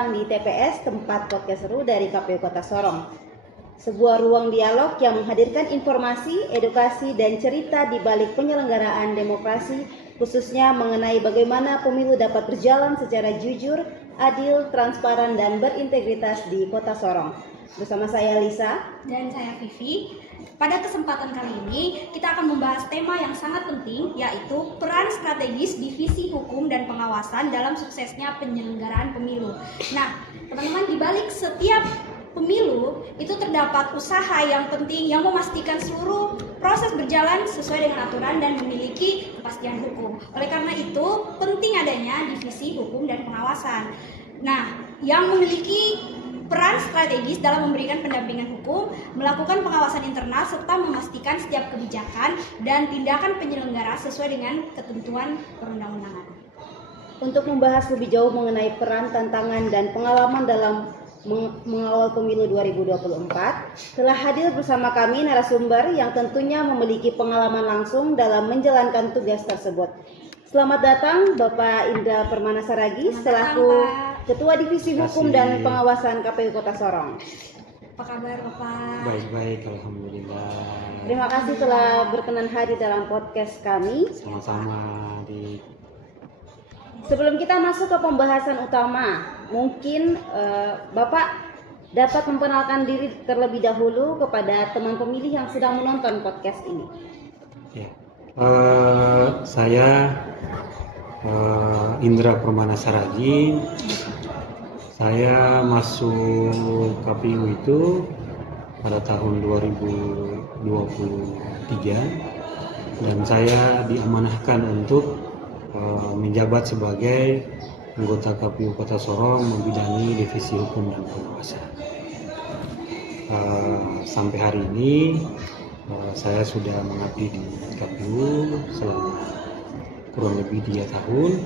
datang di TPS, tempat podcast seru dari KPU Kota Sorong. Sebuah ruang dialog yang menghadirkan informasi, edukasi, dan cerita di balik penyelenggaraan demokrasi, khususnya mengenai bagaimana pemilu dapat berjalan secara jujur, adil, transparan, dan berintegritas di Kota Sorong. Bersama saya Lisa dan saya Vivi. Pada kesempatan kali ini kita akan membahas tema yang sangat penting, yaitu peran strategis Divisi Hukum dan Pengawasan dalam suksesnya penyelenggaraan pemilu. Nah, teman-teman, di balik setiap pemilu itu terdapat usaha yang penting yang memastikan seluruh proses berjalan sesuai dengan aturan dan memiliki kepastian hukum. Oleh karena itu, penting adanya Divisi Hukum dan Pengawasan. Nah, yang memiliki peran strategis dalam memberikan pendampingan hukum, melakukan pengawasan internal, serta memastikan setiap kebijakan dan tindakan penyelenggara sesuai dengan ketentuan perundang-undangan. Untuk membahas lebih jauh mengenai peran, tantangan, dan pengalaman dalam mengawal pemilu 2024, telah hadir bersama kami narasumber yang tentunya memiliki pengalaman langsung dalam menjalankan tugas tersebut. Selamat datang Bapak Indra Permana Saragi selaku Ketua Divisi Hukum dan Pengawasan KPU Kota Sorong. Apa kabar Bapak? Baik, alhamdulillah. Terima kasih telah berkenan hadir dalam podcast kami. Sama-sama. Sebelum kita masuk ke pembahasan utama, mungkin Bapak dapat memperkenalkan diri terlebih dahulu kepada teman pemilih yang sedang menonton podcast ini. Ya. Saya Indra Permana Saragi. Saya masuk KPU itu pada tahun 2023 dan saya diamanahkan untuk menjabat sebagai anggota KPU Kota Sorong membidangi Divisi Hukum dan Pengawasan. Sampai hari ini saya sudah mengabdi di KPU selama kurang lebih 3 tahun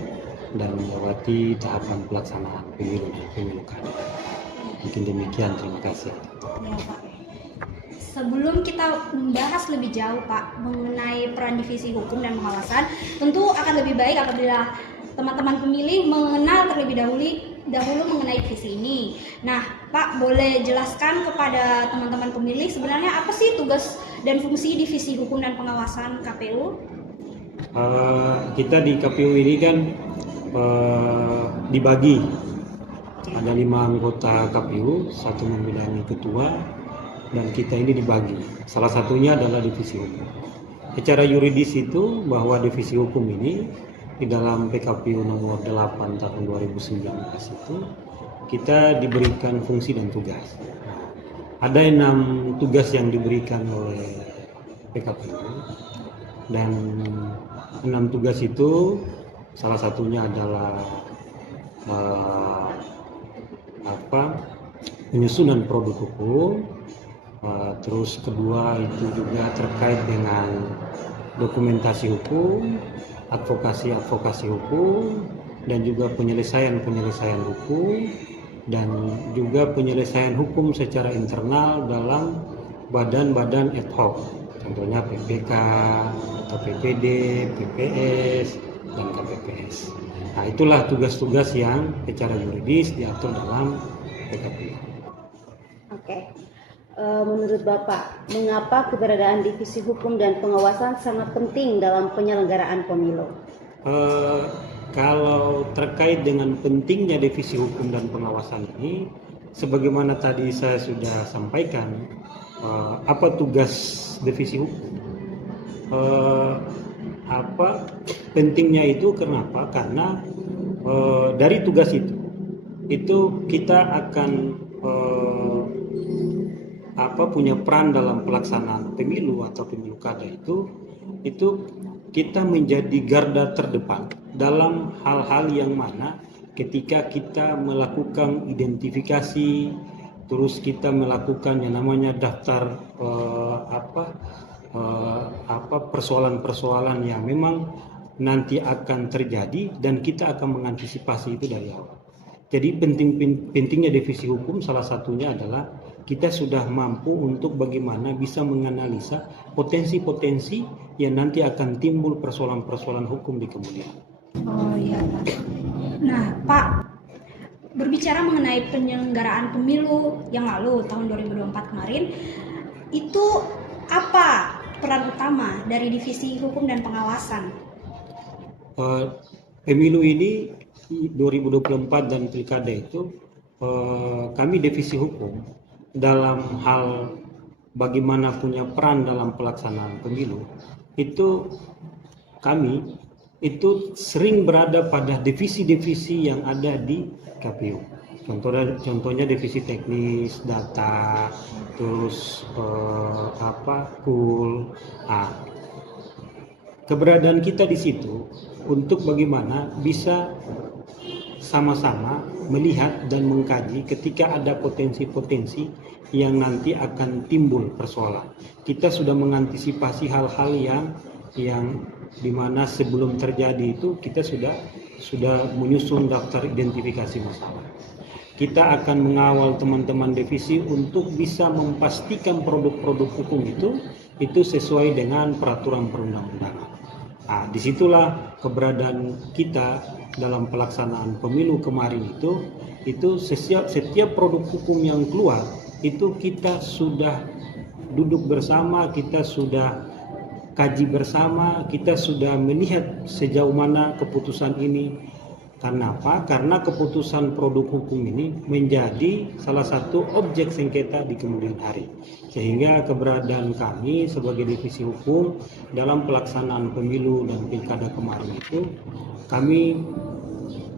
dan melewati tahapan pelaksanaan pemilu dan pemilu kada. Mungkin demikian, terima kasih. Ya, Pak. Sebelum kita membahas lebih jauh Pak mengenai peran Divisi Hukum dan Pengawasan, tentu akan lebih baik apabila teman-teman pemilih mengenal terlebih dahulu mengenai divisi ini. Nah, Pak, boleh jelaskan kepada teman-teman pemilih sebenarnya apa sih tugas dan fungsi Divisi Hukum dan Pengawasan KPU? Kita di KPU ini kan dibagi, ada 5 anggota KPU, 1 membidangi ketua, dan kita ini dibagi. Salah satunya adalah Divisi Hukum. Secara yuridis itu bahwa Divisi Hukum ini di dalam PKPU nomor 8 tahun 2019 itu kita diberikan fungsi dan tugas. Ada 6 tugas yang diberikan oleh PKPU dan 6 tugas itu salah satunya adalah penyusunan produk hukum. Terus kedua itu juga terkait dengan dokumentasi hukum, advokasi hukum, dan juga penyelesaian hukum, dan juga penyelesaian hukum secara internal dalam badan-badan ad hoc, contohnya PPK, atau PPD, PPS, dan KPPS. Nah, itulah tugas-tugas yang secara yuridis diatur dalam PKPU. Oke. Menurut Bapak, mengapa keberadaan Divisi Hukum dan Pengawasan sangat penting dalam penyelenggaraan pemilu? Kalau terkait dengan pentingnya Divisi Hukum dan Pengawasan ini, sebagaimana tadi saya sudah sampaikan, apa tugas Divisi Hukum? Pentingnya itu kenapa? Karena dari tugas itu kita akan punya peran dalam pelaksanaan pemilu atau pemilu kada itu kita menjadi garda terdepan dalam hal-hal yang mana ketika kita melakukan identifikasi, terus kita melakukan yang namanya daftar persoalan-persoalan yang memang nanti akan terjadi dan kita akan mengantisipasi itu dari awal. Jadi pentingnya Divisi Hukum salah satunya adalah kita sudah mampu untuk bagaimana bisa menganalisa potensi-potensi yang nanti akan timbul persoalan-persoalan hukum di kemudian. Oh iya Pak. Nah Pak, berbicara mengenai penyelenggaraan pemilu yang lalu tahun 2024 kemarin, itu apa peran utama dari Divisi Hukum dan Pengawasan? Pemilu ini 2024 dan pilkada itu kami divisi hukum dalam hal bagaimana punya peran dalam pelaksanaan pemilu itu kami itu sering berada pada divisi-divisi yang ada di KPU. Contohnya divisi teknis, data, terus KUL. Keberadaan kita di situ untuk bagaimana bisa sama-sama melihat dan mengkaji ketika ada potensi-potensi yang nanti akan timbul persoalan. Kita sudah mengantisipasi hal-hal yang dimana sebelum terjadi itu kita sudah menyusun daftar identifikasi masalah. Kita akan mengawal teman-teman divisi untuk bisa memastikan produk-produk hukum itu sesuai dengan peraturan perundang-undangan. Disitulah keberadaan kita dalam pelaksanaan pemilu kemarin itu setiap produk hukum yang keluar itu kita sudah duduk bersama, kita sudah kaji bersama, kita sudah melihat sejauh mana keputusan ini. Karena apa? Karena keputusan produk hukum ini menjadi salah satu objek sengketa di kemudian hari. Sehingga keberadaan kami sebagai divisi hukum dalam pelaksanaan pemilu dan pilkada kemarin itu, kami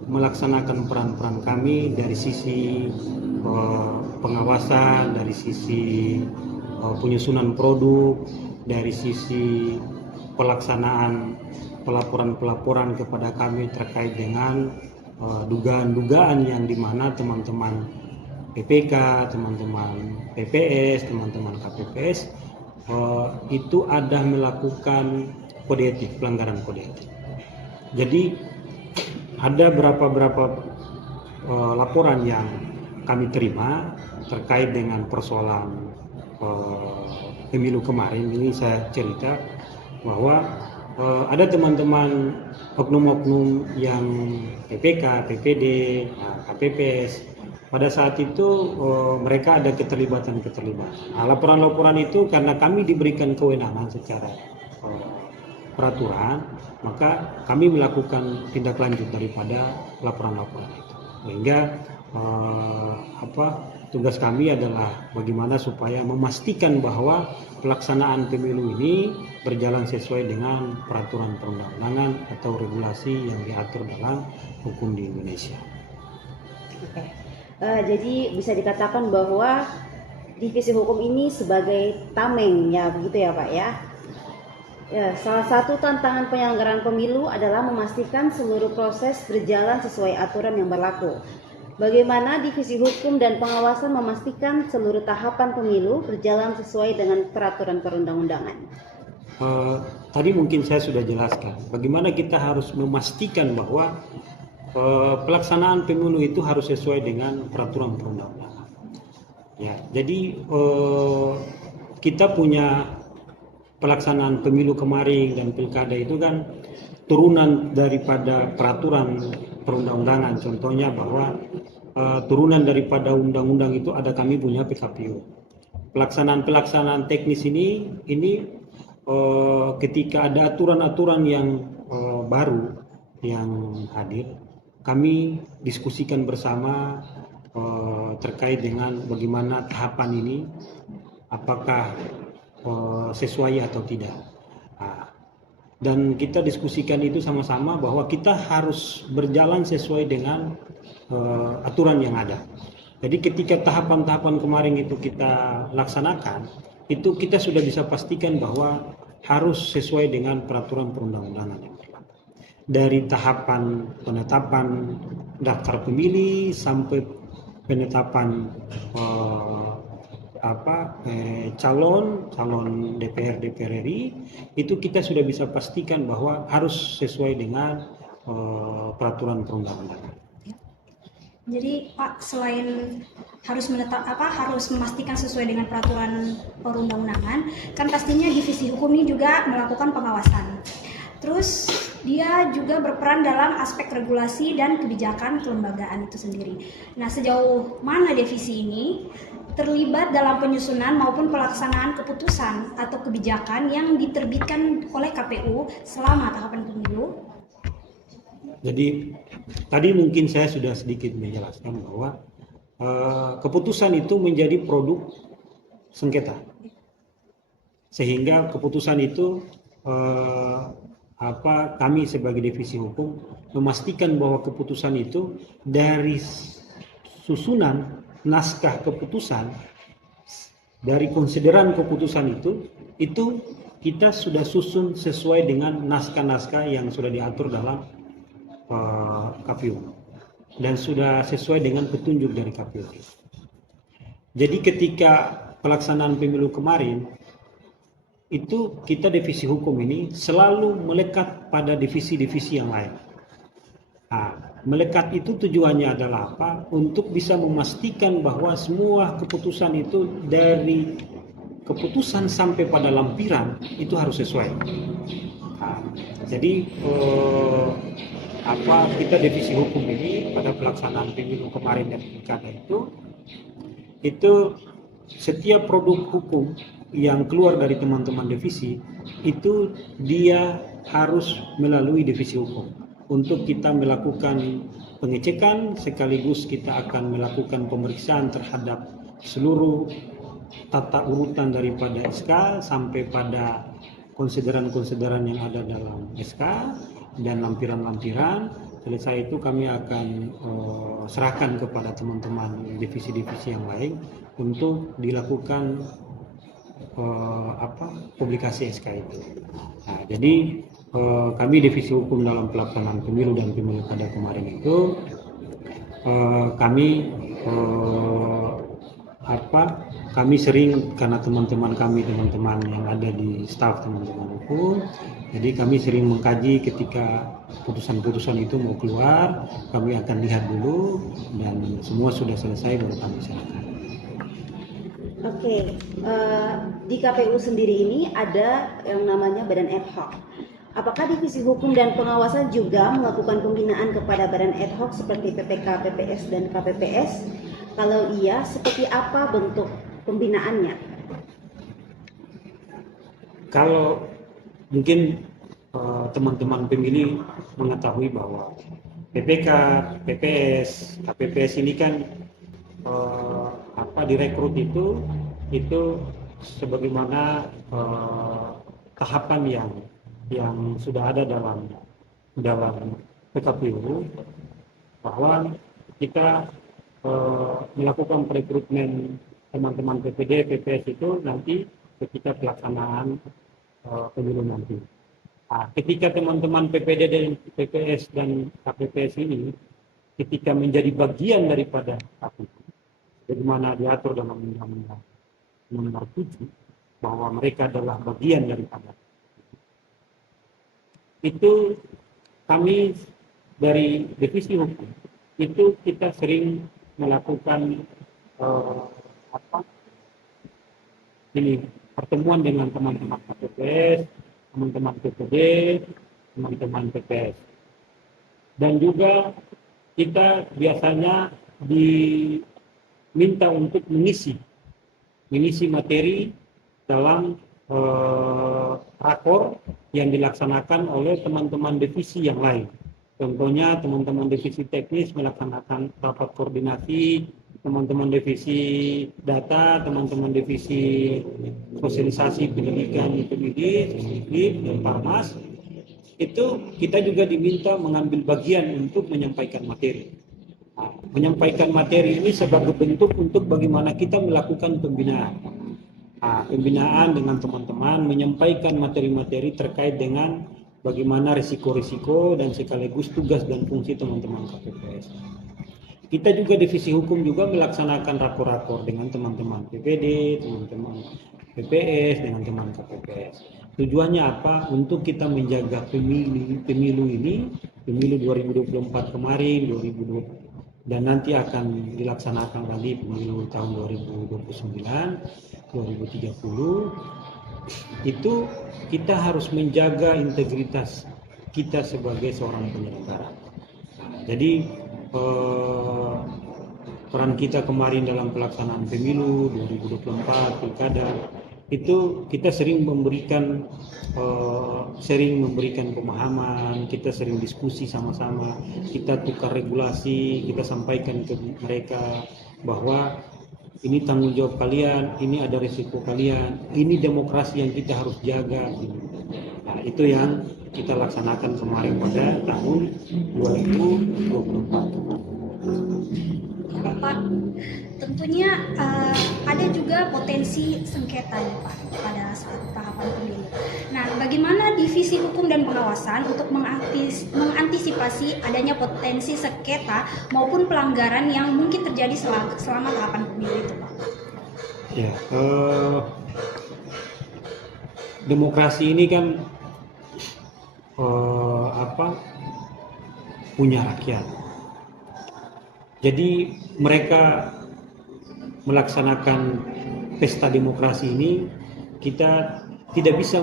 melaksanakan peran-peran kami dari sisi pengawasan, dari sisi penyusunan produk, dari sisi pelaksanaan pelaporan-pelaporan kepada kami terkait dengan dugaan-dugaan yang dimana teman-teman PPK, teman-teman PPS, teman-teman KPPS itu ada melakukan kode etik, pelanggaran kode etik. Jadi ada berapa laporan yang kami terima terkait dengan persoalan pemilu kemarin. Ini saya cerita bahwa ada teman-teman oknum-oknum yang PPK, PPD, KPPS. Pada saat itu mereka ada keterlibatan. Laporan-laporan itu karena kami diberikan kewenangan secara peraturan, maka kami melakukan tindak lanjut daripada laporan-laporan itu. Sehingga tugas kami adalah bagaimana supaya memastikan bahwa pelaksanaan pemilu ini berjalan sesuai dengan peraturan perundang-undangan atau regulasi yang diatur dalam hukum di Indonesia. Oke. Jadi bisa dikatakan bahwa divisi hukum ini sebagai tameng ya, begitu ya Pak ya? Ya, salah satu tantangan penyelenggaraan pemilu adalah memastikan seluruh proses berjalan sesuai aturan yang berlaku. Bagaimana Divisi Hukum dan Pengawasan memastikan seluruh tahapan pemilu berjalan sesuai dengan peraturan perundang-undangan? Tadi mungkin saya sudah jelaskan bagaimana kita harus memastikan bahwa pelaksanaan pemilu itu harus sesuai dengan peraturan perundang-undangan. Ya, jadi kita punya pelaksanaan pemilu kemarin dan pilkada itu kan turunan daripada peraturan perundang-undangan. Contohnya bahwa turunan daripada undang-undang itu ada kami punya PKPU. Pelaksanaan teknis ini ketika ada aturan-aturan yang baru yang hadir, kami diskusikan bersama terkait dengan bagaimana tahapan ini, apakah sesuai atau tidak. Dan kita diskusikan itu sama-sama bahwa kita harus berjalan sesuai dengan aturan yang ada. Jadi ketika tahapan-tahapan kemarin itu kita laksanakan, itu kita sudah bisa pastikan bahwa harus sesuai dengan peraturan perundang-undangan yang berlaku. Dari tahapan penetapan daftar pemilih sampai penetapan calon DPR RI itu kita sudah bisa pastikan bahwa harus sesuai dengan peraturan perundang-undangan. Jadi Pak, selain harus memastikan sesuai dengan peraturan perundang-undangan, kan pastinya divisi hukum ini juga melakukan pengawasan. Terus dia juga berperan dalam aspek regulasi dan kebijakan kelembagaan itu sendiri. Nah, sejauh mana divisi ini terlibat dalam penyusunan maupun pelaksanaan keputusan atau kebijakan yang diterbitkan oleh KPU selama tahapan pemilu? Jadi tadi mungkin saya sudah sedikit menjelaskan bahwa keputusan itu menjadi produk sengketa, sehingga keputusan itu kami sebagai divisi hukum memastikan bahwa keputusan itu dari susunan naskah keputusan, dari konsideran keputusan itu kita sudah susun sesuai dengan naskah-naskah yang sudah diatur dalam KPU dan sudah sesuai dengan petunjuk dari KPU. Jadi ketika pelaksanaan pemilu kemarin itu kita divisi hukum ini selalu melekat pada divisi-divisi yang lain. Nah, melekat itu tujuannya adalah apa? Untuk bisa memastikan bahwa semua keputusan itu dari keputusan sampai pada lampiran itu harus sesuai. Nah, jadi kita divisi hukum ini pada pelaksanaan pemilu kemarin dan pilkada itu setiap produk hukum yang keluar dari teman-teman divisi itu dia harus melalui divisi hukum untuk kita melakukan pengecekan, sekaligus kita akan melakukan pemeriksaan terhadap seluruh tata urutan daripada SK sampai pada konsideran-konsideran yang ada dalam SK dan lampiran-lampiran. Selesai itu kami akan serahkan kepada teman-teman divisi-divisi yang lain untuk dilakukan publikasi SK itu. Nah, jadi kami divisi hukum dalam pelaksanaan pemilu dan pemilu kada kemarin itu kami sering, karena teman-teman yang ada di staf teman-teman hukum, jadi kami sering mengkaji ketika putusan-putusan itu mau keluar, kami akan lihat dulu dan semua sudah selesai baru kami serahkan. Oke, di KPU sendiri ini ada yang namanya badan ad hoc. Apakah divisi hukum dan pengawasan juga melakukan pembinaan kepada badan ad hoc seperti PPK, PPS, dan KPPS? Kalau iya, seperti apa bentuk pembinaannya? Kalau mungkin teman-teman pemilih mengetahui bahwa PPK, PPS, KPPS ini kan direkrut itu sebagaimana tahapan yang sudah ada dalam PKPU, bahwa kita melakukan perekrutmen teman-teman PPD, PPS itu nanti ketika pelaksanaan pemilu nanti. Nah, ketika teman-teman PPD dan PPS dan KPPS ini ketika menjadi bagian daripada KPU, bagaimana diatur dalam Undang-Undang Nomor 7 bahwa mereka adalah bagian daripada itu, kami dari divisi hukum itu kita sering melakukan pertemuan dengan teman-teman KPPS, teman-teman PPD, teman-teman PPS, dan juga kita biasanya diminta untuk mengisi materi dalam rakor yang dilaksanakan oleh teman-teman divisi yang lain. Contohnya teman-teman divisi teknis melaksanakan rapat koordinasi, teman-teman divisi data, teman-teman divisi sosialisasi pendidikan pemilih, dan Parmas. Itu kita juga diminta mengambil bagian untuk menyampaikan materi. Nah, menyampaikan materi ini sebagai bentuk untuk bagaimana kita melakukan pembinaan. Pembinaan dengan teman-teman, menyampaikan materi-materi terkait dengan bagaimana risiko-risiko dan sekaligus tugas dan fungsi teman-teman KPPS. Kita juga divisi hukum juga melaksanakan rakor-rakor dengan teman-teman PPD, teman-teman PPS, dengan teman KPPS. Tujuannya apa? Untuk kita menjaga pemilu ini, pemilu 2024 kemarin, 2020 dan nanti akan dilaksanakan lagi pemilu tahun 2029, 2030. Itu kita harus menjaga integritas kita sebagai seorang penyelenggara. Nah, jadi peran kita kemarin dalam pelaksanaan pemilu 2024 pilkada itu kita sering memberikan pemahaman, kita sering diskusi sama-sama, kita tukar regulasi, kita sampaikan ke mereka bahwa ini tanggung jawab kalian, ini ada risiko kalian, ini demokrasi yang kita harus jaga. Nah, itu yang kita laksanakan kemarin pada tahun 2024. Pak, tentunya ada juga potensi sengketa nih Pak pada saat tahapan pemilu. Nah, bagaimana Divisi Hukum dan Pengawasan untuk mengantisipasi adanya potensi sengketa maupun pelanggaran yang mungkin terjadi selama tahapan pemilu itu Pak? Ya, demokrasi ini kan punya rakyat. Jadi mereka melaksanakan pesta demokrasi ini, kita tidak bisa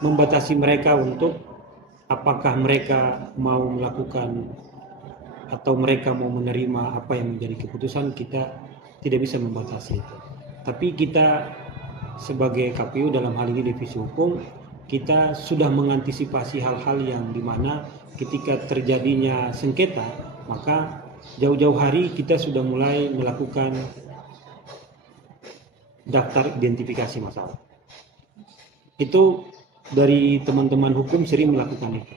membatasi mereka untuk apakah mereka mau melakukan atau mereka mau menerima apa yang menjadi keputusan. Kita tidak bisa membatasi itu. Tapi kita sebagai KPU dalam hal ini Divisi Hukum, kita sudah mengantisipasi hal-hal yang dimana ketika terjadinya sengketa, maka jauh-jauh hari kita sudah mulai melakukan daftar identifikasi masalah. Itu dari teman-teman hukum sering melakukan itu.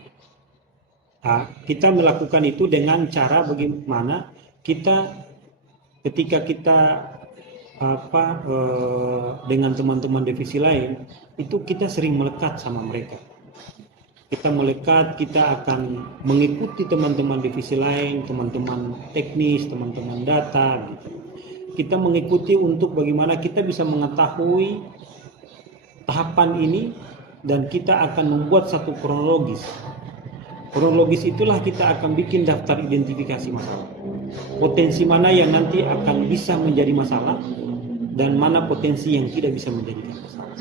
Nah, kita melakukan itu dengan cara bagaimana kita ketika kita dengan teman-teman divisi lain itu kita sering melekat sama mereka. Kita melekat, kita akan mengikuti teman-teman divisi lain, teman-teman teknis, teman-teman data gitu. Kita mengikuti untuk bagaimana kita bisa mengetahui tahapan ini dan kita akan membuat satu kronologis. Kronologis itulah kita akan bikin daftar identifikasi masalah. Potensi mana yang nanti akan bisa menjadi masalah dan mana potensi yang tidak bisa menjadikan masalah.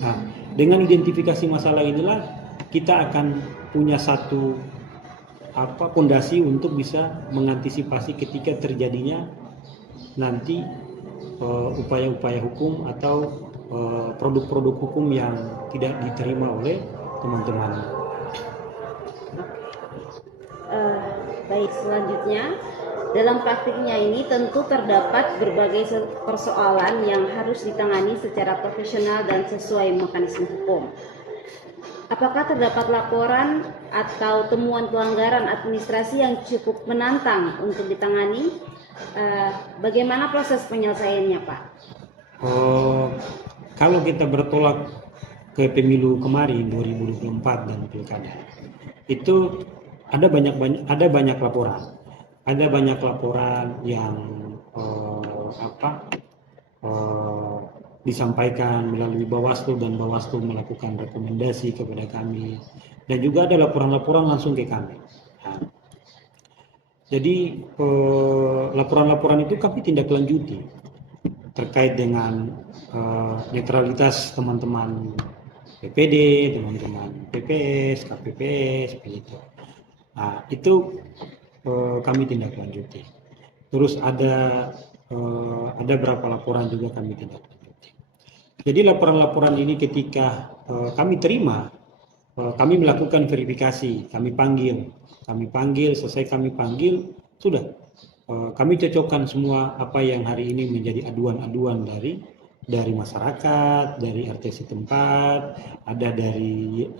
Nah, dengan identifikasi masalah inilah kita akan punya satu pondasi untuk bisa mengantisipasi ketika terjadinya nanti upaya-upaya hukum atau produk-produk hukum yang tidak diterima oleh teman-teman. Baik, selanjutnya dalam praktiknya ini tentu terdapat berbagai persoalan yang harus ditangani secara profesional dan sesuai mekanisme hukum. Apakah terdapat laporan atau temuan pelanggaran administrasi yang cukup menantang untuk ditangani? Bagaimana proses penyelesaiannya, Pak? Kalau kita bertolak ke pemilu kemarin 2024 dan pilkada, itu ada banyak laporan. Ada banyak laporan yang disampaikan melalui Bawaslu dan Bawaslu melakukan rekomendasi kepada kami, dan juga ada laporan-laporan langsung ke kami. Nah, jadi laporan-laporan itu kami tindak lanjuti terkait dengan netralitas teman-teman PPD, teman-teman PPS, KPPS, begitu. Nah, itu kami tindak lanjuti. Terus ada beberapa laporan juga kami tindak lanjuti. Jadi laporan-laporan ini ketika kami terima, kami melakukan verifikasi, kami panggil, selesai kami panggil, sudah kami cocokkan semua apa yang hari ini menjadi aduan-aduan dari masyarakat, dari RT setempat, ada dari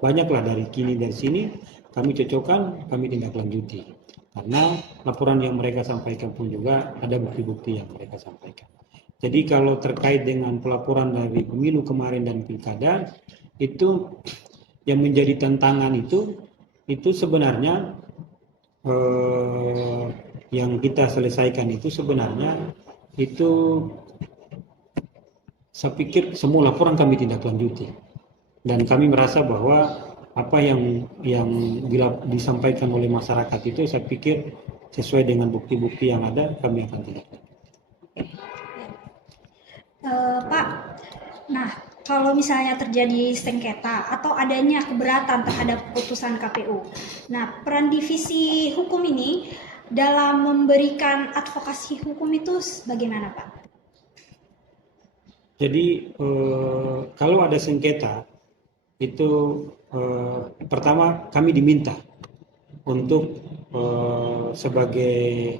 banyaklah dari sini, kami cocokkan, kami tindak lanjuti. Karena laporan yang mereka sampaikan pun juga ada bukti-bukti yang mereka sampaikan. Jadi kalau terkait dengan pelaporan dari pemilu kemarin dan pilkada, itu yang menjadi tantangan itu sebenarnya yang kita selesaikan itu sebenarnya itu saya pikir semua laporan kami tindak lanjuti, dan kami merasa bahwa apa yang disampaikan oleh masyarakat itu saya pikir sesuai dengan bukti-bukti yang ada, kami akan tindak lanjuti. Pak, nah kalau misalnya terjadi sengketa atau adanya keberatan terhadap putusan KPU. Nah, peran divisi hukum ini dalam memberikan advokasi hukum itu bagaimana, Pak? Jadi kalau ada sengketa itu pertama kami diminta untuk sebagai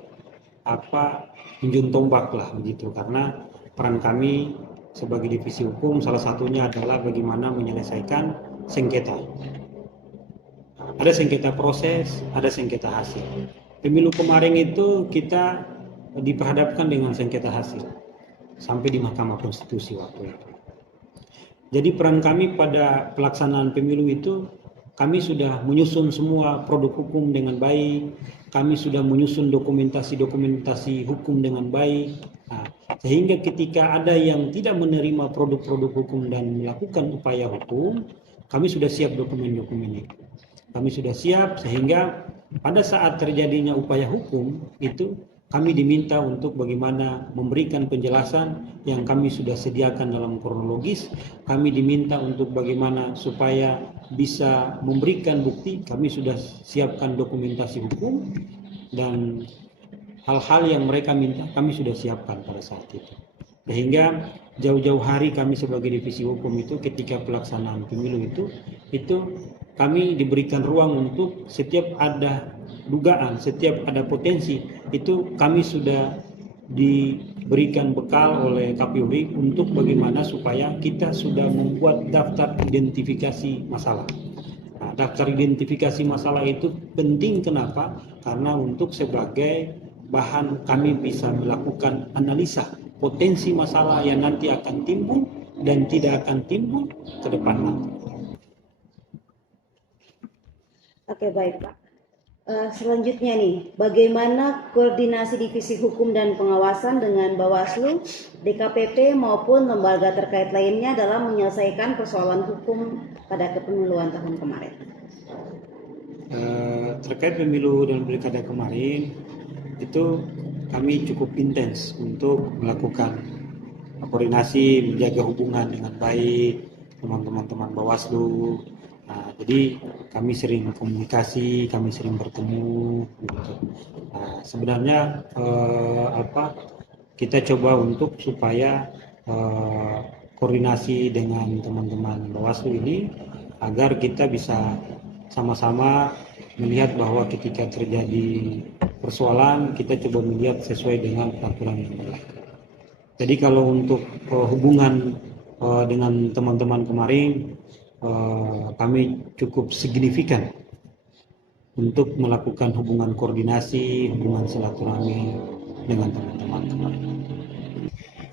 penjun tombak lah begitu, karena peran kami sebagai divisi hukum salah satunya adalah bagaimana menyelesaikan sengketa. Ada sengketa proses, ada sengketa hasil. Pemilu kemarin itu kita diperhadapkan dengan sengketa hasil sampai di Mahkamah Konstitusi waktu itu. Jadi peran kami pada pelaksanaan pemilu itu, kami sudah menyusun semua produk hukum dengan baik, kami sudah menyusun dokumentasi hukum dengan baik. Nah, sehingga ketika ada yang tidak menerima produk-produk hukum dan melakukan upaya hukum, kami sudah siap dokumen-dokumen itu. Kami sudah siap sehingga pada saat terjadinya upaya hukum itu kami diminta untuk bagaimana memberikan penjelasan yang kami sudah sediakan dalam kronologis. Kami diminta untuk bagaimana supaya bisa memberikan bukti. Kami sudah siapkan dokumentasi hukum dan hal-hal yang mereka minta kami sudah siapkan pada saat itu. Sehingga jauh-jauh hari kami sebagai divisi hukum itu ketika pelaksanaan pemilu itu kami diberikan ruang untuk setiap ada dugaan, setiap ada potensi, itu kami sudah diberikan bekal oleh KPURI untuk bagaimana supaya kita sudah membuat daftar identifikasi masalah. Nah, daftar identifikasi masalah itu penting kenapa? Karena untuk sebagai bahan kami bisa melakukan analisa potensi masalah yang nanti akan timbul dan tidak akan timbul ke depan nanti. Oke, baik Pak. Selanjutnya nih, bagaimana koordinasi divisi hukum dan pengawasan dengan Bawaslu, DKPP maupun lembaga terkait lainnya dalam menyelesaikan persoalan hukum pada kepemiluan tahun kemarin? Terkait pemilu dan pilkada kemarin, itu kami cukup intens untuk melakukan koordinasi, menjaga hubungan dengan baik teman-teman Bawaslu. Nah, jadi kami sering komunikasi, kami sering bertemu. Gitu. Nah, sebenarnya kita coba untuk supaya koordinasi dengan teman-teman Bawaslu ini agar kita bisa sama-sama melihat bahwa ketika terjadi persoalan kita coba melihat sesuai dengan peraturan yang berlaku. Jadi kalau untuk hubungan dengan teman-teman kemarin, kami cukup signifikan untuk melakukan hubungan koordinasi, hubungan silaturahmi dengan teman-teman kemarin.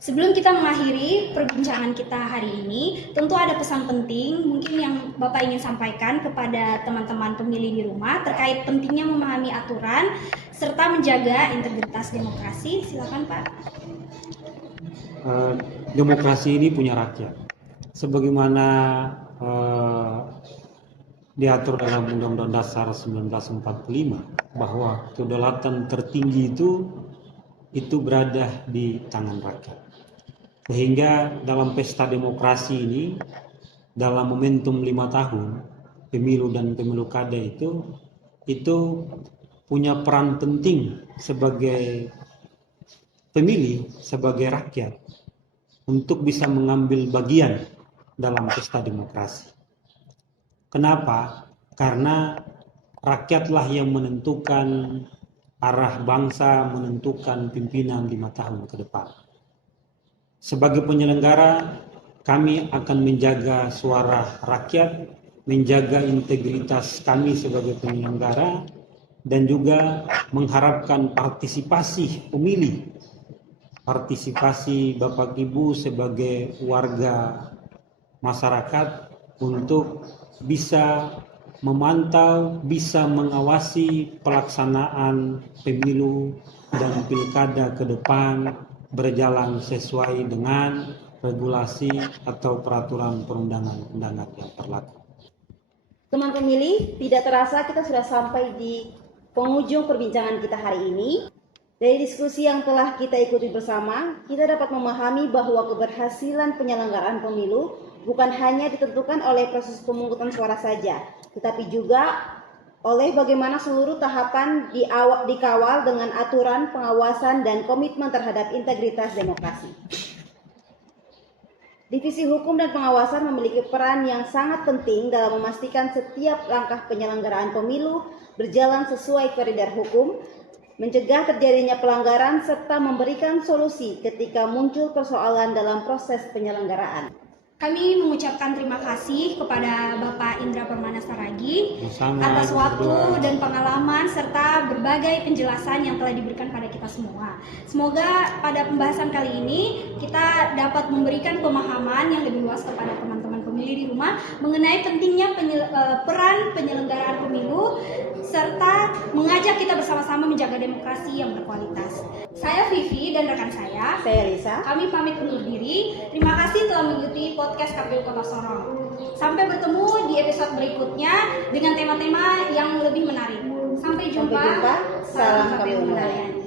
Sebelum kita mengakhiri perbincangan kita hari ini, tentu ada pesan penting mungkin yang Bapak ingin sampaikan kepada teman-teman pemilih di rumah terkait pentingnya memahami aturan serta menjaga integritas demokrasi. Silakan Pak. Demokrasi ini punya rakyat. Sebagaimana diatur dalam Undang-Undang Dasar 1945 bahwa kedaulatan tertinggi itu berada di tangan rakyat. Sehingga dalam pesta demokrasi ini, dalam momentum 5 tahun pemilu dan pemilu kada itu punya peran penting sebagai pemilih, sebagai rakyat untuk bisa mengambil bagian dalam pesta demokrasi. Kenapa? Karena rakyatlah yang menentukan arah bangsa, menentukan pimpinan 5 tahun ke depan. Sebagai penyelenggara, kami akan menjaga suara rakyat, menjaga integritas kami sebagai penyelenggara, dan juga mengharapkan partisipasi pemilih, partisipasi Bapak Ibu sebagai warga masyarakat untuk bisa memantau, bisa mengawasi pelaksanaan pemilu dan pilkada ke depan berjalan sesuai dengan regulasi atau peraturan perundangan-undangan yang berlaku. Teman pemilih, tidak terasa kita sudah sampai di penghujung perbincangan kita hari ini. Dari diskusi yang telah kita ikuti bersama, kita dapat memahami bahwa keberhasilan penyelenggaraan pemilu bukan hanya ditentukan oleh proses pemungutan suara saja, tetapi juga oleh bagaimana seluruh tahapan dikawal dengan aturan, pengawasan, dan komitmen terhadap integritas demokrasi. Divisi Hukum dan Pengawasan memiliki peran yang sangat penting dalam memastikan setiap langkah penyelenggaraan pemilu berjalan sesuai koridor hukum, mencegah terjadinya pelanggaran, serta memberikan solusi ketika muncul persoalan dalam proses penyelenggaraan. Kami mengucapkan terima kasih kepada Bapak Indra Permana Saragi atas waktu dan pengalaman serta berbagai penjelasan yang telah diberikan pada kita semua. Semoga pada pembahasan kali ini kita dapat memberikan pemahaman yang lebih luas kepada teman-teman pemilih di rumah mengenai pentingnya peran penyelenggaraan pemilu serta mengajak kita bersama-sama menjaga demokrasi yang berkualitas. Saya Vivi dan rekan saya Lisa. Kami pamit undur diri. Terima kasih telah mengikuti podcast KPU Kota Sorong. Sampai bertemu di episode berikutnya dengan tema-tema yang lebih menarik. Sampai jumpa. Salam KPU melayani.